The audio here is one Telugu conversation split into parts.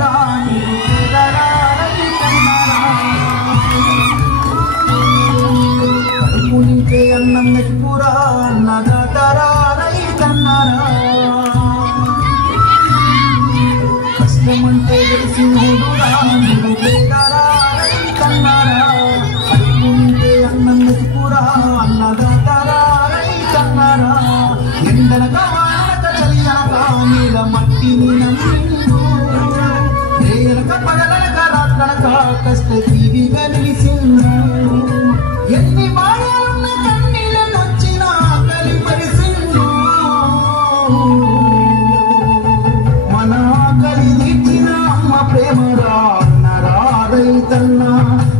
నోడురా నిరుపేదరా రైతన్నరా కడుపు నింపే అన్నం మెతుకురా అన్నదాతరా రైతన్నరా కష్టమంటే తెలిసి నోడురా నిరుపేదరా రైతన్నరా కడుపు నింపే అన్నం మెతుకురా అన్నదాతరా రైతన్నరా ఎండనగా వానక చలియనక నీల మట్టిని నమ్మిండు నేలక పగలనక రాత్రనక కష్ట జీవిగా నిలిసిండు ఎన్ని బాధలున్న కన్నీళ్ళనొచ్చిన ఆకలి పరిసిండు మన ఆకలి తీర్చిన అమ్మ ప్రేమరా అన్నరా రైతన్న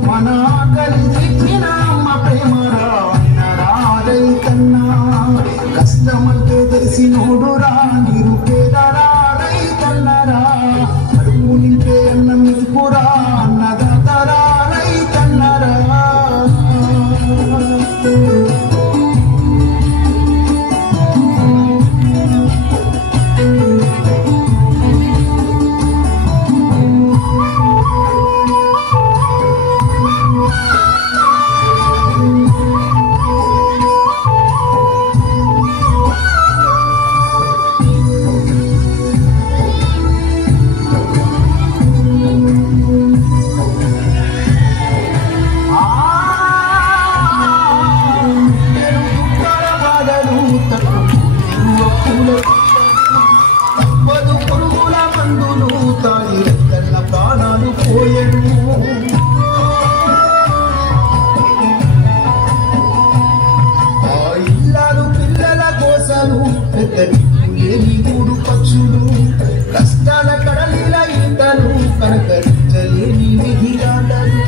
మన ఆకలి తీర్చిన అమ్మ ప్రేమరా అన్నరా రైతన్న కష్టమంటే తెలిసి నోడురా నిరుపేదరా రైతన్నరా కడుపు నింపే అన్నం మెతుకురా అన్నదాతరా రైతన్నరా తప్పదు పురుగుల మందులు తాగి రైతన్న ప్రాణాలు పోయడు ఆ ఇల్లాలు పిల్లల కోసలు పెద్ద లేని మూడు పక్షులు కష్టాల కడలిల ఈతలు కనకరించలేని విధిరాటలు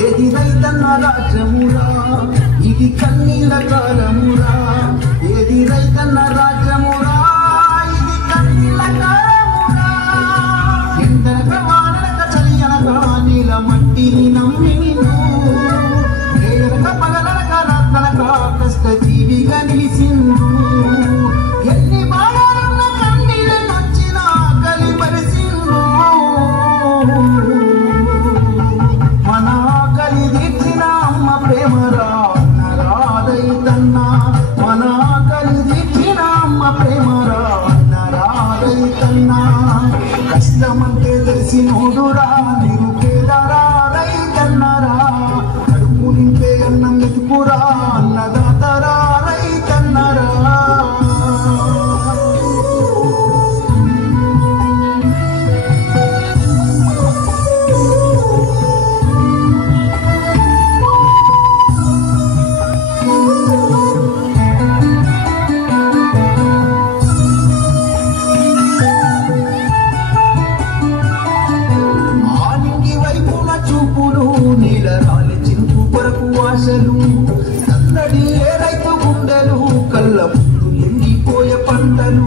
ఏది రైతన్న రాజ్యమురా ఇది కన్నీల కాలమురా ఏది రైతన్న రాజ్యమురా ఇది కన్నీల కాలమురా ఎండనక వాననక చలియనక నీల మట్టిని నమ్మిను నేలనక పగలనక రాత్రనక కష్ట జీవిగా నిలిసిండు ఎన్ని బాధలున్న కన్నీళ్ళనొచ్చిన ఆకలి పరిసిండు మన ఆకలి తీర్చిన అమ్మ ప్రేమరా అన్నరా రైతన్న మన ఆకలి తీర్చిన అమ్మ ప్రేమరా అన్నరా రైతన్న కష్టమంటే తెలిసి నోడురా నిరుపేదరా రైతన్నరా కడుపు నింపే అన్నం మెతుకురా అన్నదాతరా రైతన్నరా ఆశలు సన్నడి రైతు గుండెలు కళ్ళ ముందు ఎండిపోయే పంటలు